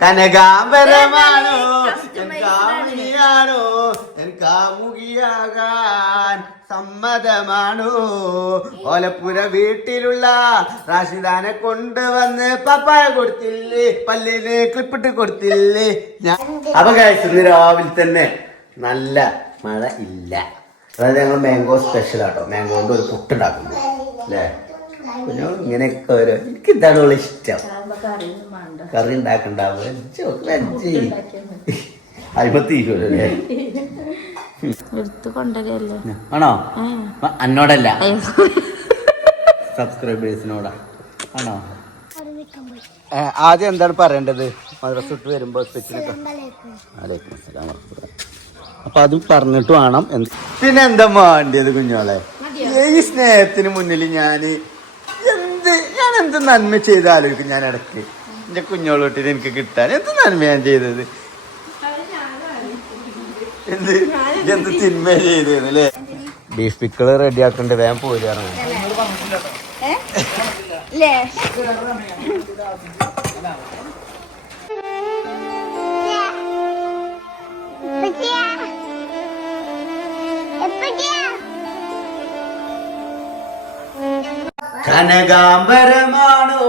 കനകാംബരമാണോ? N കാമുകിയാകാൻ സമ്മതമാണോ? ഓലപ്പുര വീട്ടിലുള്ള റാഷിദാനെ കൊണ്ടുവന്ന് പപ്പായ കൊടുത്തില്ലേ? പല്ലിന് ക്ലിപ്പിട്ട് കൊടുത്തില്ലേ? ഞാൻ അപ്പൊ കഴിച്ചത് രാവിലെ തന്നെ നല്ല മഴ ഇല്ല. അതായത് ഞങ്ങൾ മാംഗോ സ്പെഷ്യൽ ആട്ടോ. മാംഗോ കൊണ്ട് ഒരു പുട്ടുണ്ടാക്കുന്നു. അല്ലേ? കുഞ്ഞോൾ ഇങ്ങനെയൊക്കെ ഓരോ എനിക്ക് ഇതാണ് ഉള്ള ഇഷ്ടം. കറി ഉണ്ടാക്കണ്ടാവുക അതിപ്പോ തീരുമല്ലേ എടുത്ത് കൊണ്ടുവരല്ലേ? ആണോ? അന്നോടല്ല. സബ്സ്ക്രൈബേഴ്സിനോടാ ആണോ? ആദ്യം എന്താണ് പറയേണ്ടത്? മദ്രസ വിട്ട് വരുമ്പോ സ്പെഷ്യലൊക്കെ അലൈക്കും അസ്സലാം വറഹ്മത്തുള്ളാഹി. അപ്പൊ അത് പറഞ്ഞിട്ട് വേണം. എന്ത് പിന്നെ എന്താ വേണ്ടിയത് കുഞ്ഞോളെ? ഈ സ്നേഹത്തിന് മുന്നിൽ ഞാൻ ഞാൻ എന്ത് നന്മ ചെയ്ത് ആലോചിക്കും ഞാൻ ഇടയ്ക്ക്? എന്റെ കുഞ്ഞോളോട്ടിന് എനിക്ക് കിട്ടാൻ എന്ത് നന്മ ഞാൻ ചെയ്തത്? എന്ത്? എന്ത് തിന്മ ചെയ്തേ ബീഫ് പിക്കിൾ റെഡി ആക്കണ്ട് വേഗം പോരാണ് കനകാംബരമാണോ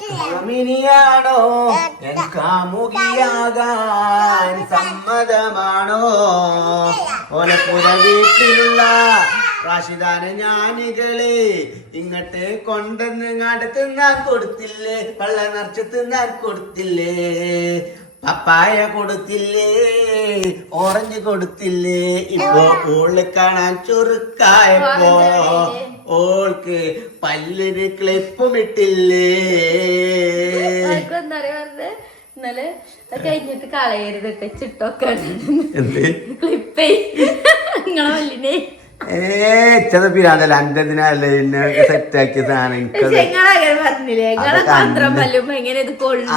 കാമിനിയാണോ? എൻ കാമുകിയാകാൻ സമ്മതമാണോ? ഓലപ്പുര വീട്ടിലുള്ള റാഷിദാന ഞാനികളെ ഇങ്ങട്ട് കൊണ്ടെന്ന് ഇങ്ങാട്ട് തിന്നാൻ കൊടുത്തില്ലേ? പള്ള നിറച്ച് തിന്നാൻ കൊടുത്തില്ലേ? പപ്പായ കൊടുത്തില്ലേ? ഓറഞ്ച് കൊടുത്തില്ലേ? ഇപ്പോ ഉള്ളിൽ കാണാൻ ചുരുക്കായപ്പോ ഓൾക്ക് പല്ലിന് ക്ലിപ്പും ഇട്ടില്ലേ ഇന്നലെ കഴിഞ്ഞിട്ട് കളയരുത് ചിട്ടൊക്കെ ക്ലിപ്പേ. നിങ്ങളെ വല്ലിനെ ഏ ചത പിരാന്തല്ല അന്റെ ഇതിനല്ലേ സെറ്റാക്കിയ സാധനം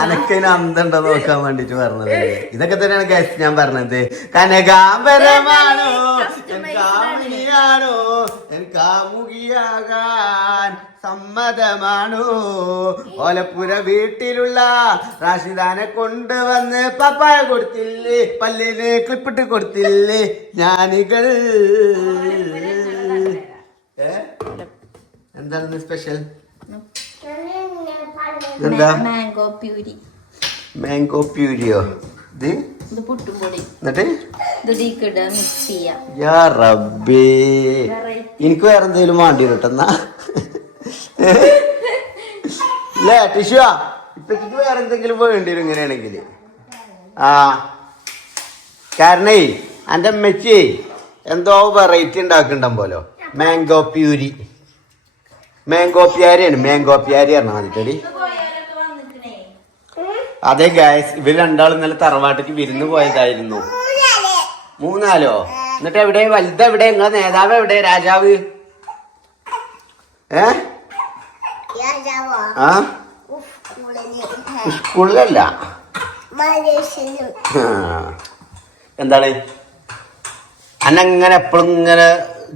അനക്കതിന് അന്തണ്ടോ നോക്കാൻ വേണ്ടിട്ട് പറഞ്ഞത്. ഇതൊക്കെ തന്നെയാണ് കേസ് ഞാൻ പറഞ്ഞത്. കനകാംബരമാണോ? കാമുകിയാണോ? കാമുകിയാകാൻ സമ്മതമാണോ? ഓലപ്പുര വീട്ടിലുള്ള റാഷിദാനെ കൊണ്ടുവന്ന് പപ്പായ കൊടുത്തില്ലേ? പല്ലിന് ക്ലിപ്പിട്ട് കൊടുത്തില്ലേ? ഞാനികൾ. ഏ? എന്താണ് സ്പെഷ്യൽ എന്താ മാംഗോ പ്യൂരി. മാംഗോ പ്യൂരിയോ? ഇത്? ഇത് പുട്ടുംപൊടി. എന്നിട്ട്? ഇത് മിക്സ് ചെയ്യാം. യാ റബ്ബേ. എനിക്ക് വേറെ എന്തെങ്കിലും വേണ്ടി കിട്ടുന്ന ഇല്ലേ ടിഷു ഇപ്പക്ക് വേറെ എന്തെങ്കിലും വേണ്ടി വരും ഇങ്ങനെയാണെങ്കിൽ. ആ. കാരണേ എന്റെ അമ്മച്ചി എന്തോ വെറൈറ്റി ഉണ്ടാക്കണ്ട പോലോ മാംഗോ പ്യൂരി മാംഗോ പ്യാരിയാണ് മാംഗോ പ്യാരി പറഞ്ഞാൽ മതിട്ടടി അതെ ഗായസ് ഇവർ രണ്ടാളും ഇന്നലെ തറവാട്ടിക്ക് വിരുന്ന് പോയതായിരുന്നു. മൂന്നാലോ? എന്നിട്ട് എവിടെ? വലുത് എവിടെ? നിങ്ങളെ നേതാവ് എവിടെ? രാജാവ്? ഏ? ആ? സ്കൂളിലല്ല. എന്താണ്? അന്നങ്ങനെ എപ്പോഴും ഇങ്ങനെ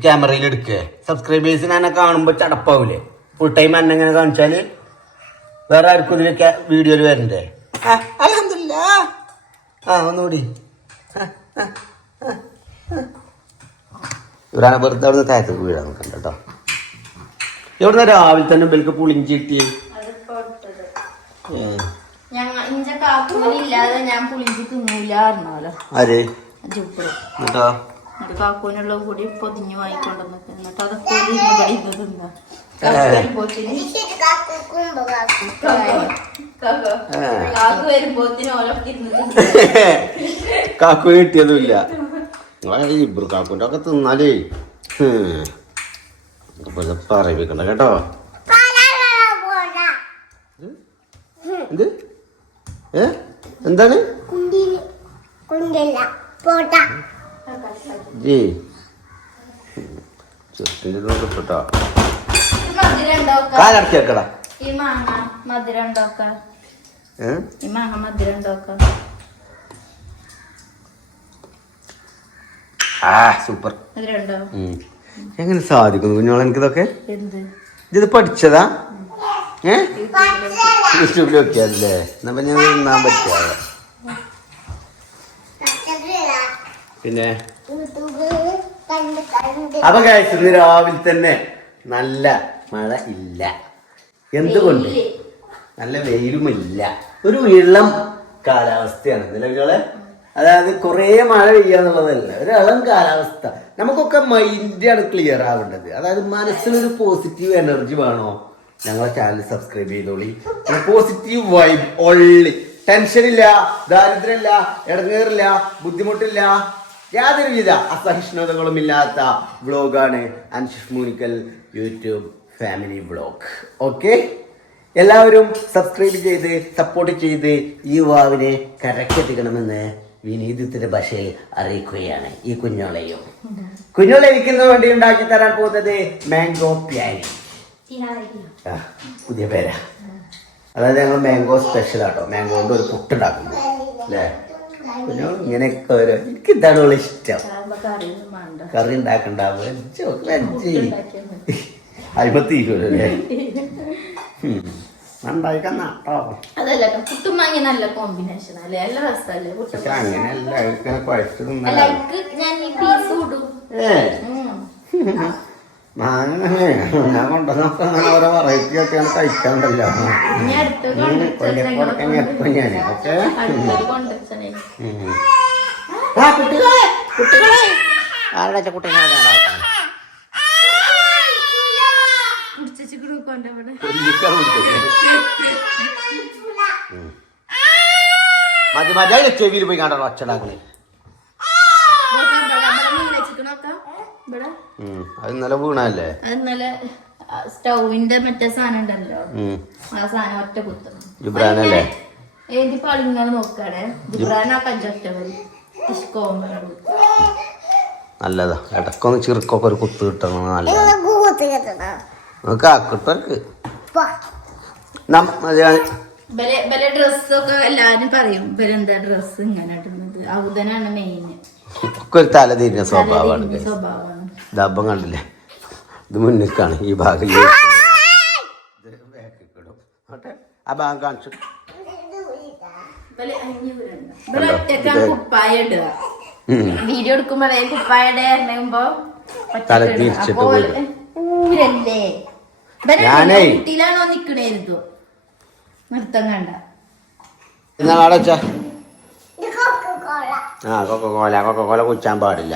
ക്യാമറയിൽ എടുക്കേ. സബ്സ്ക്രൈബേഴ്സിന് എന്നെ കാണുമ്പോൾ ചടപ്പാവൂലേ? ഫുൾ ടൈം എന്നെ എങ്ങനെ കാണിച്ചാൽ വേറെ ആർക്കും ഇതിൽ വീഡിയോയിൽ വരണ്ടേ? ആ, അൽഹംദുലില്ലാ. ആ ഒന്നുകൂടി. ഇവരാണ് വെറുതെ അവിടെ നിന്ന് താഴത്തേക്ക് വീഴാൻ നോക്കണ്ട കേട്ടോ എവിടുന്ന രാവിലെ തന്നെ ബെൽക്ക് പുളിഞ്ചി കിട്ടി ആര്? എന്നിട്ടോ? എന്നിട്ട് കാക്കൂനുള്ള കൂടി പൊതിഞ്ഞു വാങ്ങിക്കൊണ്ടുവന്നു എന്നിട്ട് അതൊക്കെ ഇവിടെ തിന്നാ. കാക്കു കിട്ടിയതുമില്ല. ഇബ്രു കാക്കുന്റെ ഒക്കെ തിന്നാലേ. പറയിപ്പിക്കണ്ട കേട്ടോ. എന്ത്? ഏ? എന്താണ്? ജി. ചെറുപ്പിന്റെ കിട്ടോ ഈ മധുരം ഉണ്ടോക്ക? കാലടക്കി വെക്കടാ ഈ മാങ്ങ മധുരം ഉണ്ടോക്ക? ഏ? ഈ മാങ്ങ ആ സൂപ്പർ. എങ്ങനെ സാധിക്കുന്നു കുഞ്ഞോളെ എനിക്കിതൊക്കെ? എന്ത്? ഇത് പഠിച്ചതാ? ഏ? യൂട്യൂബിൽ യൂട്യൂബിൽ നോക്കിയാലേ എന്നാ പിന്നെ ഞാൻ തിന്നാൻ പറ്റുക പിന്നെ? അപ്പൊ കഴിച്ചു ഇന്ന് രാവിലെ തന്നെ നല്ല മഴ ഇല്ല. എന്തുകൊണ്ട്? നല്ല വെയിലുമില്ല ഒരു ഇളം കാലാവസ്ഥയാണ് നിലവിലെ അതായത് കുറേ മഴ പെയ്യാന്നുള്ളതല്ല ഒരു ഇളം കാലാവസ്ഥ. നമുക്കൊക്കെ മൈൻഡാണ് ക്ലിയർ ആവേണ്ടത്. അതായത് മനസ്സിനൊരു പോസിറ്റീവ് എനർജി വേണോ? ഞങ്ങളെ ചാനൽ സബ്സ്ക്രൈബ് ചെയ്തോളി. പോസിറ്റീവ് വൈബ് ഒള്ളി ടെൻഷനില്ല ദാരിദ്ര്യമില്ല ഇടങ്ങേറില്ല ബുദ്ധിമുട്ടില്ല. യാതൊരുവിധ അസഹിഷ്ണുതകളും ഇല്ലാത്ത വ്ളോഗാണ് Anshish Moonikkal YouTube family vlog. Okay എല്ലാവരും സബ്സ്ക്രൈബ് ചെയ്ത് സപ്പോർട്ട് ചെയ്ത് ഈ വാവിനെ കരക്കെത്തിക്കണമെന്ന് വിനീതത്തിന്റെ ഭാഷയിൽ അറിയിക്കുകയാണ് ഈ കുഞ്ഞോളെയും. കുഞ്ഞോളെ ഇരിക്കുന്നതിന് വേണ്ടി ഉണ്ടാക്കി തരാൻ പോകുന്നത് മാംഗോ പ്യാരി പുതിയ പേരാ. അതായത് ഞങ്ങൾ മാംഗോ സ്പെഷ്യൽ ആട്ടോ. മാംഗോ കൊണ്ട് ഒരു പുട്ടുണ്ടാക്കുന്നു. അല്ലേ? കുഞ്ഞോ ഇങ്ങനെയൊക്കെ ഓരോ എനിക്ക് ഇതാണ് അവളെ ഇഷ്ടം. കറി ഉണ്ടാക്കണ്ട വെജ്. വെജ് അരിമ തീരുമല്ലേ അതല്ല പുട്ടും മാങ്ങ നല്ല കോമ്പിനേഷൻ അല്ലേ? നല്ല രസമല്ലേ അങ്ങനെയല്ല ഞാൻ ഈ പീസ് ഇടും. ഞാൻ കൊണ്ടുവന്നപ്പോ ഓരോ വെറൈറ്റി ഒക്കെയാണ് കഴിക്കാണ്ടല്ലോ ഇനി അടുത്ത് കൊല്ലപ്പുറക്കെ ഞെപ്പം ഞാൻ ഓക്കെ? ആ കുട്ടികളെ കുട്ടികളെ. ആരുടെ കുട്ടികളെ. മതി മതി. അതിന്റെ ചെവിയിൽ പോയി കണ്ടോ ഒച്ചടാക്കളെ ഇവിടെ. അത് ഇന്നലെ വീണല്ലേ അത് ഇന്നലെ സ്റ്റൗവിന്റെ മറ്റേ സാധനം ഉണ്ടല്ലോ. ആ സാധനം ഒറ്റ കുത്തണം ജിബ്രാനല്ലേ? ഏതി പളിങ്ങനെ നോക്കാണ്. ജിബ്രാൻ ആ നല്ലതാ. ഇടക്കൊന്ന് ചെറുക്കൊക്കെ ഒരു കുത്ത് കിട്ടണം നല്ലതാ. നമുക്ക് ബലെ ഡ്രസ്സൊക്കെ എല്ലാരും പറയും ഇവരെന്താ ഡ്രസ് ഇങ്ങനെ ഇടുന്നത്? ഔദനാണ് മെയിൻ ഒക്കെ ഒരു തല തിരിഞ്ഞ സ്വഭാവമാണ് guys. ദപ്പം കണ്ടില്ലേ? ഇത് മുന്നിക്കാണ് ഈ ഭാഗം ഇടും. ഓട്ടെ? ആ ഭാഗം കാണിച്ചു. വീഡിയോ എടുക്കുമ്പോ വേഗം കുപ്പായ ഇടുമ്പോ തല തിരിച്ചിട്ട് വീഴും. ഊരല്ലേ ഞാനേ- വീട്ടിലാണോ നിക്കണേരുന്നു നൃത്തം കണ്ട. എന്നാ ആ കൊക്കോല കൊക്കോല കുച്ചാൻ പാടില്ല.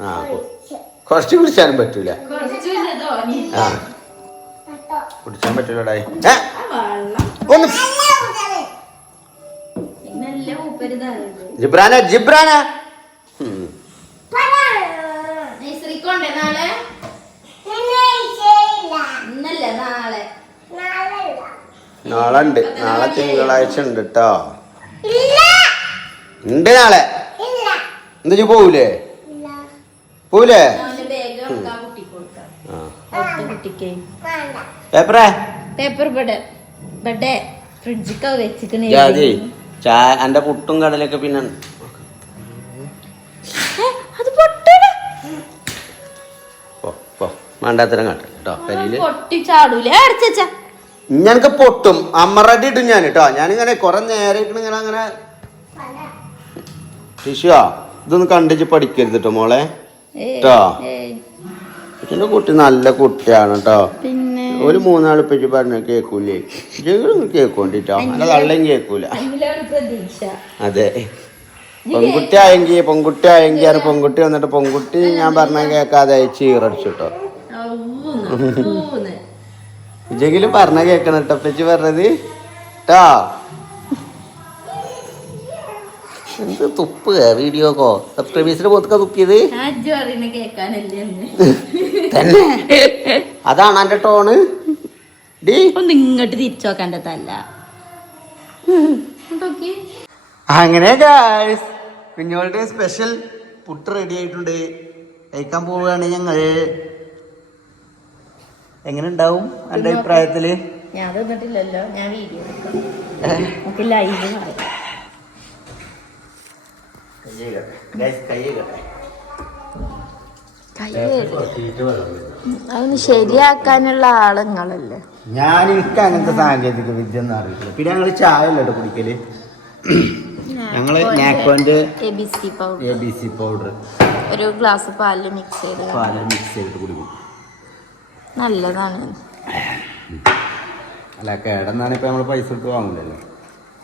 ആ കുറച്ച് കുടിച്ചാലും പറ്റൂല. ആ. കുടിച്ചാൻ പറ്റൂലടായി ഒന്ന് ജിബ്രാന ജിബ്രാന. നാളെ? ഉണ്ട് നാളെ? തിങ്കളാഴ്ച ഉണ്ട് കേട്ടോ ഉണ്ട് നാളെ. എന്താ പോവൂലേ പോവൂലേ അവന്റെ ബാഗ് എടുക്കാൻ കുട്ടിക്ക് കൊടുക്കാം ആ അടുത്ത കുട്ടിക്ക് പേപ്പറേ? പേപ്പർ ഇവിടെ. ഇവിടെ. ഫ്രിഡ്ജിക്ക് വെച്ചിക്കണേ ജാതി ചാ എന്റെ പുട്ടും കടലൊക്കെ പിന്നെ വേണ്ടാത്തരം കേട്ടോ. കരിയിൽ പൊട്ടി അമ്മറടി ഇടും ഞാൻ കേട്ടോ. ഞാനിങ്ങനെ കുറെ നേരം ഇങ്ങനെ അങ്ങനെ ശിശുവാ ഇതൊന്ന് കണ്ടിച്ച് പഠിക്കരുത് കേട്ടോ മോളെ. ട്ടോ. എന്റെ കുട്ടി നല്ല കുട്ടിയാണ് കേട്ടോ ഒരു മൂന്നാൾ പറ്റി പറഞ്ഞ കേക്കൂലേ? ജീവിതം കേക്കോണ്ടിട്ടോ. അല്ല തള്ളയും കേക്കൂല. അതെ. പെൺകുട്ടി ആയെങ്കിൽ പെൺകുട്ടി ആയെങ്കിൽ ആണ് പെൺകുട്ടി വന്നിട്ട് പെൺകുട്ടി ഞാൻ പറഞ്ഞ കേൾക്കാതെ ചീറടിച്ചിട്ടോ. ഇജെങ്കിലും പറഞ്ഞ കേക്കണം കേട്ടോ പറ്റി പറഞ്ഞത്. ട്ടാ. എന്ത് തുപ്പ് വീഡിയോക്കോ സബ്സ്ക്രൈബേഴ്സിന്റെ പോത്തൊക്കെ തുപ്പിയത്? തന്നെ? അതാണ് എന്റെ ടോണ് ഇങ്ങോട്ട് തിരിച്ചു നോക്കണ്ടതല്ല അങ്ങനെ ഗായ്സ് കുഞ്ഞോളുടെ സ്പെഷ്യൽ പുട്ട് റെഡി ആയിട്ടുണ്ട്. കഴിക്കാൻ പോവുകയാണ് ഞങ്ങൾ എങ്ങനെ ഉണ്ടാവും എന്റെ അഭിപ്രായത്തിൽ? ഞാൻ തിന്നിട്ടില്ലല്ലോ ഞാൻ വീഡിയോ എടുക്കും. നമുക്ക് ലൈവ് പറയാം കയ്യേ കട്ടെ. Guys, കയ്യേ കട്ടെ. കൈ കൊത്തിയിട്ട് വെള്ളം വരും. അതിന് ശരിയാക്കാനുള്ള ആളുങ്ങളല്ലേ ഞാൻ എനിക്ക് അങ്ങനത്തെ സാങ്കേതിക വിദ്യ ഒന്നും അറിയില്ല പിന്നെ ഞങ്ങൾ ചായ അല്ലോ കുടിക്കൽ? ഞങ്ങൾ നാക്കോന്റെ A B C powder A B C powder ഒരു ഗ്ലാസ് പാലിൽ മിക്സ് ചെയ്ത് പാലിൽ മിക്സ് ചെയ്തിട്ട് കുടിക്കും. നല്ലതാണ്. അല്ല കേടെന്നാണ് ഇപ്പൊ നമ്മൾ പൈസ കൊടുത്ത് വാങ്ങൂലല്ലോ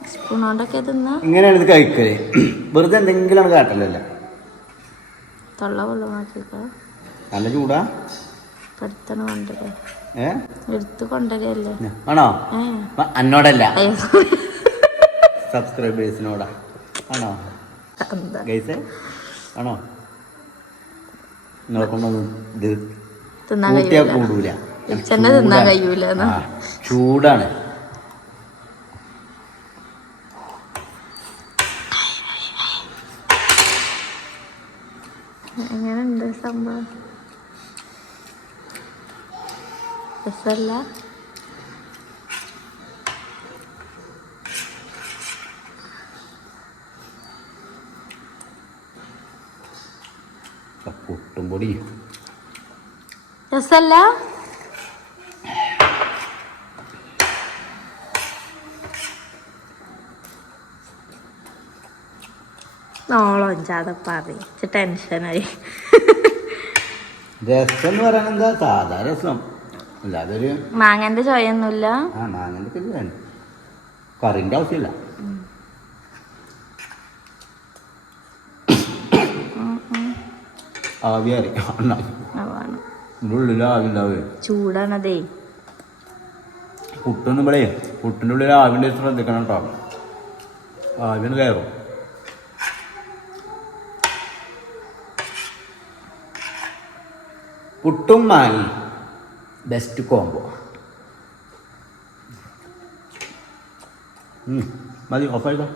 തിന്നാ? ഇങ്ങനെയാണ് ഇത് കഴിക്കൽ? വെറുതെ എന്തെങ്കിലും കാട്ടലല്ല? തൊള്ള വെള്ളമാക്കിക്ക നല്ല ചൂടാ? പെടുത്തണ കൊണ്ടല്ലേ ഏ? എടുത്ത് കൊണ്ടുവരല്ലേ? ആണോ? അന്നോടല്ല. സബ്സ്ക്രൈബേഴ്സിനോടാ ആണോ? ഗൈസേ ആണോ? കൊണ്ടൊന്നും ഇത് കൂട്ടിയാ കൂടൂല. ചൂടാണ്. കഴിയൂല എന്നാ. ആ, ചൂടാണ് എങ്ങനെയുണ്ട് സംഭവം രസല്ല പുട്ടും പൊടി. രസല്ല? നോളം ചാതപ്പാറി ടെൻഷനായി രസം എന്ന് പറയുന്നത് സാധാ രസം? അല്ലാതെ ഒരു മാങ്ങന്റെ ചോയൊന്നുമില്ല ആ കറിന്റെ ആവശ്യമില്ല. ഉള്ളിൽ ചൂടാണതേ. പുട്ടൊന്നും ഇവിടെ പുട്ടിന്റെ ഉള്ളിൽ ആവിന്റെ ശ്രദ്ധിക്കണം കേട്ടോ. ആവിന് കയറും. പുട്ടും മാങ്ങി. ബെസ്റ്റ് കോംബോ മതി ഓഫായിക്കോ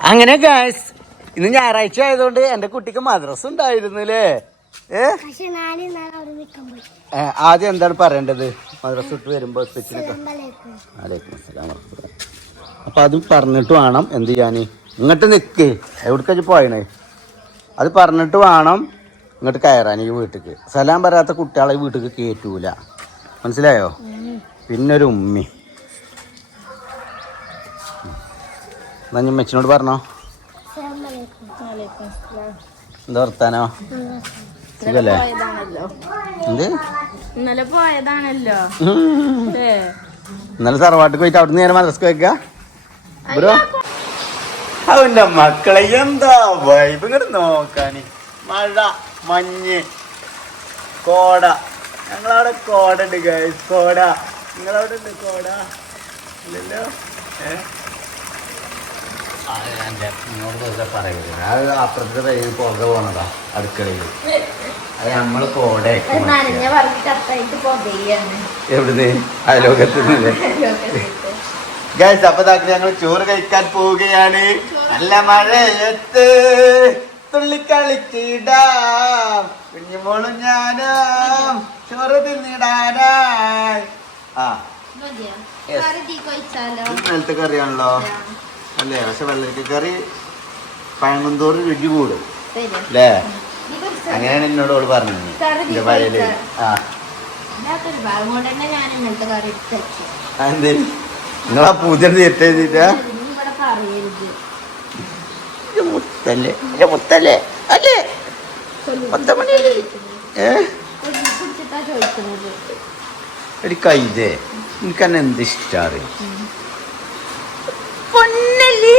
അങ്ങനെ ഗായ്സ് ഇന്ന് ഞായറാഴ്ച ആയതുകൊണ്ട് എന്റെ കുട്ടിക്ക് മദ്രസ ഉണ്ടായിരുന്നില്ലേ? ആദ്യം എന്താണ് പറയേണ്ടത്? മദ്രസ വിട്ട് വരുമ്പോൾ അലൈക്കും. അസ്സലാം. അപ്പൊ അത് പറഞ്ഞിട്ട് വേണം എന്ത് ചെയ്യാന്? ഇങ്ങോട്ട് നിക്ക്. എവിടേക്കാ പോയണേ? അത് പറഞ്ഞിട്ട് വേണം ഇങ്ങോട്ട് കയറാൻ ഈ വീട്ടിക്ക്. സലാം വരാത്ത കുട്ടികളെ ഈ വീട്ടിക്ക് കയറ്റൂല മനസ്സിലായോ? പിന്നെ ഒരു ഉമ്മി എന്നാ ഞാൻ മെച്ചിനോട് പറഞ്ഞോ? എന്താ വർത്താനോ? സുഖല്ലേ? എന്ത്? ഇന്നലെ പോയതാണല്ലോ. ഇന്നലെ തറവാട്ടിൽ പോയിട്ട് അവിടെ നേരെ മദ്രസ്ക്ക് വെക്ക ബ്രോ? അവന്റെ മക്കളെ എന്താ വൈബ് ഇങ്ങോട്ട് നോക്കാന്? മഴ. മഞ്ഞ്. കോട. ഞങ്ങളവിടെ കോട. ഉണ്ട് ഗൈസ് കോട നിങ്ങളവിടെ ഉണ്ട് കോട ഇല്ലല്ലോ അത് അപ്പുറത്തെ കയ്യിൽ പുക പോണതാ അടുക്കളയിൽ അത് നമ്മൾ എവിടുന്ന്? ഗൈസ് അപ്പൊ ഞങ്ങൾ ചോറ് കഴിക്കാൻ പോവുകയാണ്. നല്ല മഴയത്ത്. തുള്ളിക്കളിച്ചിടാം കുഞ്ഞുമോളും ഞാനും ചോറ് തിന്നിടാനായി ആ. Yes. ഇത് നിലത്തെ കറിയാണല്ലോ. അല്ലേ? പക്ഷെ വെള്ളരിക്ക കറി പഴങ്കുന്തോറും രുചി കൂടും. അല്ലേ അങ്ങനെയാണ് എന്നോട് അവൾ പറഞ്ഞത്. വയൽ. ആ. എന്തേ നിങ്ങളാ പൂജ തീർച്ച എഴുതിട്ടാ ഇവിടെ പറയരുത് ഇത് മുത്തല്ലേ മുത്തല്ലേ അല്ലേ? മുത്തമണിയല്ലേ ഏ? ഒരു കൈതേ. എനിക്ക് തന്നെ എന്ത് പൊന്നല്ലേ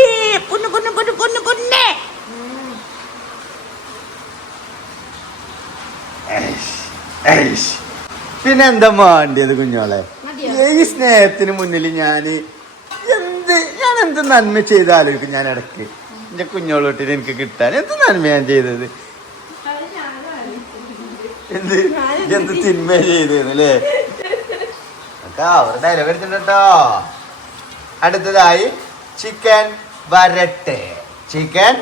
പൊന്നു പൊന്നു പൊന്നു പൊന്നു പൊന്നേ. പിന്നെ എന്താ മാണ്ടിയത് കുഞ്ഞോളെ? ഈ സ്നേഹത്തിന് മുന്നിൽ ഞാൻ എന്ത് ഞാൻ എന്ത് നന്മ ചെയ്ത് ആലോചിക്കും ഞാൻ ഇടയ്ക്ക് എന്റെ കുഞ്ഞോളോട്ടിന് എനിക്ക് കിട്ടാൻ. എന്ത് നന്മ ഞാൻ ചെയ്തത്? എന്ത്? എന്ത് തിന്മ ചെയ്തേ അല്ലേ ഒക്കെ ഡയലോഗ് എടുത്തിട്ടോ അടുത്തതായി ചിക്കൻ വരട്ടെ. ചിക്കൻ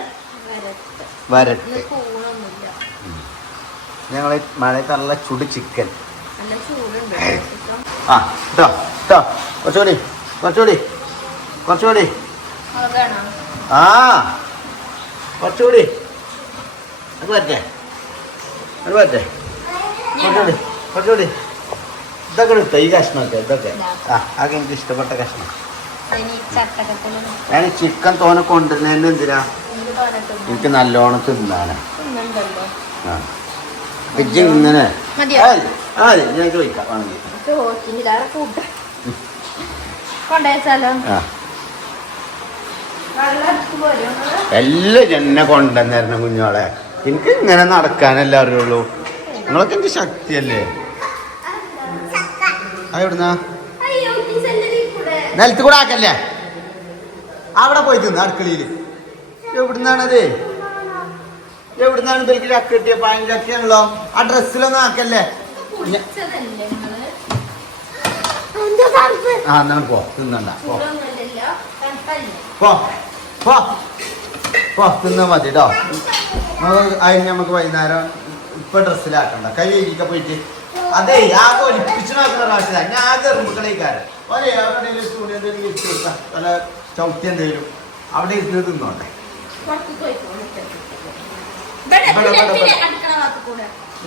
വരട്ടെ. ഞങ്ങൾ മഴയത്ത് നല്ല ചുട് ചിക്കൻ. ആ ഇട്ടോ ഇട്ടോ കുറച്ചുകൂടി കുറച്ചുകൂടി കുറച്ചുകൂടി. ആ. കുറച്ചുകൂടി. അത് പറ്റേ അത് പറ്റേ കുറച്ചുകൂടി കുറച്ചുകൂടി. ഇതൊക്കെ എടുത്തോ ഈ കഷ്ണമൊക്കെ ഇതൊക്കെ. ആ അതൊക്കെ എനിക്ക് ഇഷ്ടപ്പെട്ട കഷ്ണം. ഞാൻ ചിക്കൻ തോനെ കൊണ്ടുവരുന്നതിന് എന്തിനാ? എനിക്ക് നല്ലോണം തിന്നാന. ആ. പിജ്ജ ഇങ്ങനെ? ആ ഞാൻ ചോദിക്കാം കൊണ്ടുവച്ചാലോ ആ വെള്ളം എടുത്ത് പോരും നിങ്ങൾ? എല്ലാം എന്നെ കൊണ്ടുവന്നിരുന്ന കുഞ്ഞോളെ എനിക്ക് ഇങ്ങനെ നടക്കാനല്ലേ അറിയുള്ളൂ നിങ്ങളൊക്കെ എന്റെ ശക്തിയല്ലേ? കൂടെ നിലത്ത് കൂടെ ആക്കല്ലേ? അവിടെ പോയി തിന്ന് അടുക്കളയിൽ എവിടുന്നാണത്? എവിടുന്നാണ് ഇവർക്ക് ചക്ക കിട്ടിയ പായം ചക്കയാണല്ലോ ആ ഡ്രസ്സിലൊന്നും ആക്കല്ലേ? ആ എന്നാ പോ. തിന്നണ്ട. പോ. പോ പോ തിന്നാ മതി കേട്ടോ അതിന് നമുക്ക് വൈകുന്നേരം ഇപ്പൊ ഡ്രസ്സിലാക്കണ്ട കൈ കഴുകിക്ക പോയിട്ട്. അതെ ആകെ ഒലിപ്പിച്ചു നോക്കുന്ന പ്രാവശ്യം ഞാൻ ആകെ എറുമ്പുകളേക്കാരൻ ഒരേ അവിടെ തുണി എന്തെങ്കിലും ഇട്ട് കൊടുക്കാം പല ചവിട്ടി എന്തെങ്കിലും. അവിടെ ഇരുന്ന് തിന്നോട്ടെ.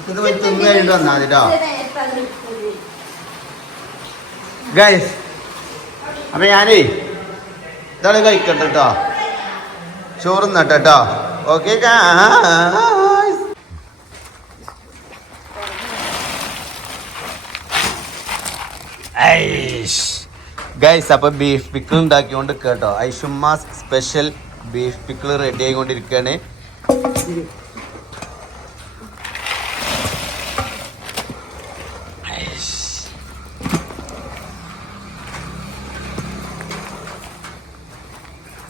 ഇത് പോയി തിന്ന് കഴിഞ്ഞിട്ട് വന്നാൽ മതി കേട്ടോ. ഗൈസ് അപ്പൊ ഞാനേ ഇതാണ് കഴിക്കട്ടെ കേട്ടോ ചോറ് നട്ടോ ഓക്കെ ഗൈസ് അപ്പൊ ബീഫ് പിക്കിൾ ഉണ്ടാക്കിക്കൊണ്ട് കേട്ടോ. ഐഷുമാസ് സ്പെഷ്യൽ ബീഫ് പിക്കിൾ റെഡി ആയിക്കൊണ്ടിരിക്കുകയാണ്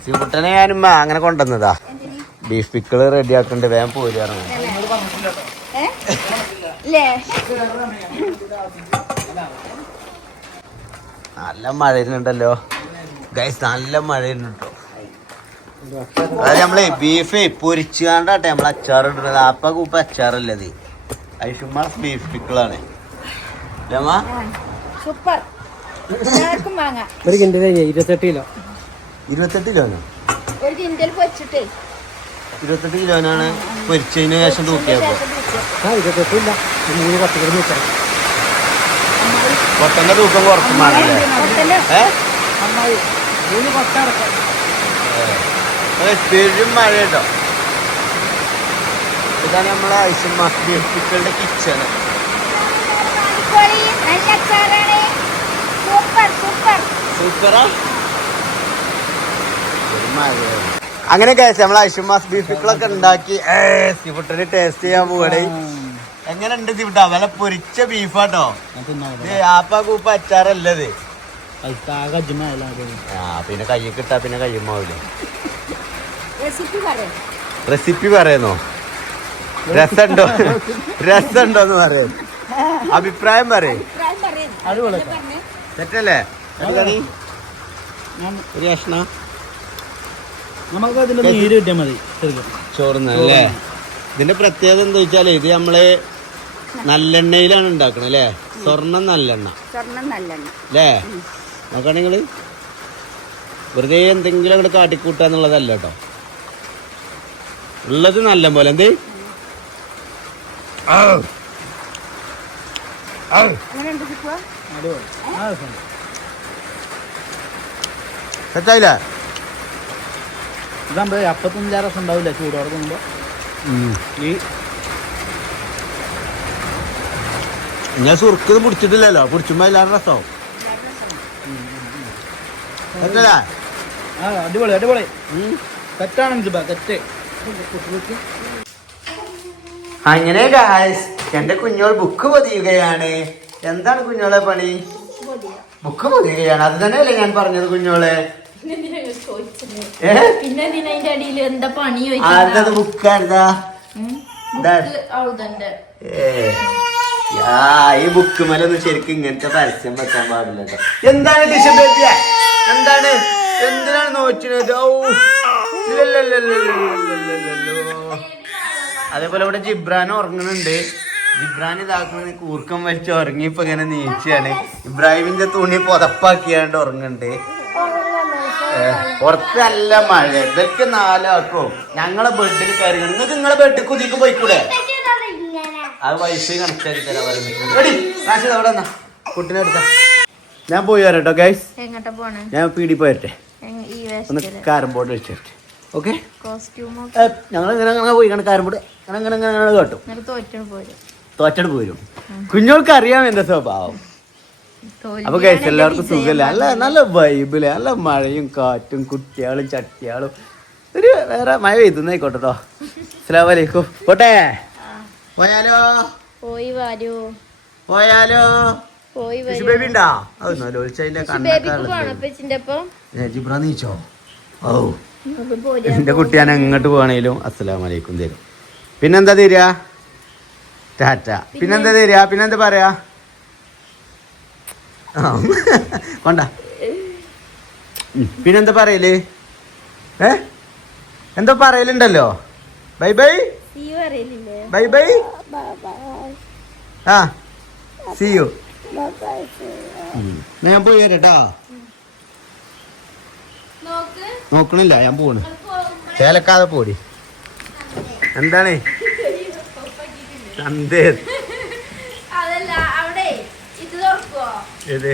സിമുട്ടനെ ഞാനും അങ്ങനെ കൊണ്ടുവന്നതാ. ബീഫ് പിക്കിൾ റെഡി ആക്കണ്ട് വേഗം? ഇല്ലേ? നല്ല മഴ ഇരുന്നുണ്ടല്ലോ ഗൈസ് നല്ല മഴ ഇരുന്നുട്ടോ അതായത് നമ്മളെ ബീഫ് പൊരിച്ചുകാണ്ടാട്ടെ നമ്മൾ അച്ചാർ ഇടുന്നത്. അപ്പ കൂപ്പ അച്ചാറല്ലത്. ഐഷുമാർ ബീഫ് പിക്കിളാണ്. സൂപ്പർ. ഇരുപത്തെട്ട് കിലോ. ഇരുപത്തെട്ട് കിലോനോ? ഒരു കിൻഡൽ പൊരിച്ചിട്ടേ. ഇരുപത്തെട്ട് കിലോനാണ് പൊരിച്ചതിന് ശേഷം തൂക്കിയപ്പോ ആ ഇരുപത്തെട്ടില്ല. മൂന്ന് പത്തുകൂടി നൂക്കണം കൊട്ടന്റെ തൂക്കം കുറക്കുമാണ് പെരും മഴ കേട്ടോ ഇതാണ് നമ്മളെ ഐസ് മാസ്തി കുട്ടികളുടെ കിച്ചൺ. സൂപ്പറാ? അങ്ങനെ കഴിച്ചു നമ്മൾ അശുമാസ് ബീഫ് പിക്കിളൊക്കെ ഉണ്ടാക്കി. സിഫുട്ടിന് ടേസ്റ്റ് ചെയ്യാൻ പോവാടേ എങ്ങനെ ഉണ്ട് സിഫുട്ടാ? വില പൊരിച്ച ബീഫാട്ടോ. ആപ്പ കൂപ്പ അച്ചാറല്ലത്. ആ പിന്നെ കയ്യിൽ കിട്ടാ പിന്നെ കയ്യുമാവില്ല റെസിപ്പി പറയാം. റെസിപ്പി പറയുന്നോ? രസണ്ടോ? രസണ്ടോ എന്ന് പറയും. അഭിപ്രായം പറയും. കണി. ഒരു കഷ്ണ. നമുക്ക് അതിന്റെ നീര് കിട്ടിയാൽ മതി ഇതിന്റെ പ്രത്യേകത എന്താ വെച്ചാൽ ഇത് നമ്മൾ നല്ലെണ്ണയിലാണ് ഉണ്ടാക്കണത് അല്ലേ? സ്വർണം നല്ലെണ്ണ. അല്ലേ? നോക്കുകയാണെങ്കിൽ വെറുതെ എന്തെങ്കിലും അങ്ങോട്ട് കാട്ടിക്കൂട്ടുക എന്നുള്ളതല്ല കേട്ടോ. ഉള്ളത് നല്ല പോലെ. എന്ത്? സെറ്റായില്ലേ? ഇതാകുമ്പോ അപ്പത്തൊന്നും രസം ഉണ്ടാവില്ല ചൂടോടെ തിന്നുമ്പോ. ഈ ഞാൻ സുറുക്ക് പിടിച്ചിട്ടില്ലല്ലോ പിടിച്ചുമ്പോ എല്ലാവരും രസമാവും സെറ്റല്ലേ ആ അടിപൊളി അടിപൊളി. തെറ്റാണ് ജിബ തെറ്റ്. അങ്ങനെ ഗായ്സ് എന്റെ കുഞ്ഞോൾ ബുക്ക് പൊതിയുകയാണ്. എന്താണ് കുഞ്ഞോളെ പണി? ബുക്ക് പൊതിയുകയാണ്. അത് തന്നെയല്ലേ ഞാൻ പറഞ്ഞത് കുഞ്ഞോളെ? പിന്നെ എന്താ പണി ഈ ബുക്ക് മേലൊന്നും ശരിക്കും ഇങ്ങനത്തെ പരസ്യം വെക്കാൻ പാടില്ല എന്താണ് ടിഷ്യൂ എന്താണ്? എന്തിനാണ് നോക്കുന്നത് അതേപോലെ ഇവിടെ ജിബ്രാൻ ഉറങ്ങുന്നുണ്ട് ജിബ്രാൻ ഇതാക്കുന്നത് കൂർക്കം വലിച്ച് ഉറങ്ങി ഇപ്പൊ ഇങ്ങനെ നീച്ചാണ്. ഇബ്രാഹിമിന്റെ തുണി പുതപ്പാക്കിയാണ്ട് ഉറങ്ങുന്നുണ്ട് പുറത്ത് നല്ല മഴ. ഇതൊക്കെ നാലാക്കും. ഞങ്ങളെ ബെഡിൽ കയറി നിങ്ങൾക്ക് നിങ്ങളെ ബെഡിൽ കുതിക്ക് പോയിക്കൂടെ? അത് വൈഫൈ കണക്ട് ആക്കി തരാൻ പറയുന്നത് അവിടെ നിന്നാ. കുട്ടീനെ എടുത്താ. ഞാൻ പോയി വരട്ടോ ഗൈസ് ഞാൻ പീടി പോയട്ടെ ഒന്ന് കാരം ബോർഡ് വെച്ചിട്ട് ഓക്കെ ഞങ്ങൾ ഇങ്ങനെ അങ്ങനെ പോയി കണ്ട് കാരം ബോർഡ് അങ്ങനെ അങ്ങനെ അങ്ങനെ കേട്ടു. തോറ്റട് പോരും. കുഞ്ഞോൾക്ക് അറിയാം എന്റെ സ്വഭാവം. അപ്പൊ ഗൈസ് എല്ലാവർക്കും സുഖമില്ല നല്ല നല്ല വൈബിൽ നല്ല മഴയും കാറ്റും കുട്ടികളും ചട്ടിയാളും ഒരു വേറെ മഴ പെയ്തുന്നായിക്കോട്ടെ കേട്ടോ അസ്സലാമു അലൈക്കും. പോട്ടെ? പോയാലോ? പോയി വരൂ. പോയാലോ? പോയി ബേബി ഉണ്ടാ? ജിബ്ര നീച്ചോ ഓ എന്റെ കുട്ടി ഞാൻ എങ്ങോട്ട് പോകണേലും അസ്സലാമലൈക്കും തരും. പിന്നെന്താ തരിക? ടാറ്റ. പിന്നെന്താ തരിക? പിന്നെന്താ പറയാ? കൊണ്ട. പിന്നെന്താ പറയൽ? ഏ? എന്താ പറയലുണ്ടല്ലോ? Bye bye. Bye bye. ആ. See you. ഞാൻ പോയി വരട്ടാ നോക്ക്. നോക്കണില്ല ഞാൻ പോണ്. ചേലക്കാതെ പോടി. എന്താണ്? ചന്തേ അതല്ല അവിടെ ഇത് തുറക്കുവോ ഏത്?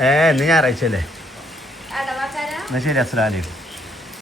ഏ ഇന്ന് ഞായറാഴ്ച അല്ലേ? എന്നാ ശരി അസ്സലാമലൈക്കും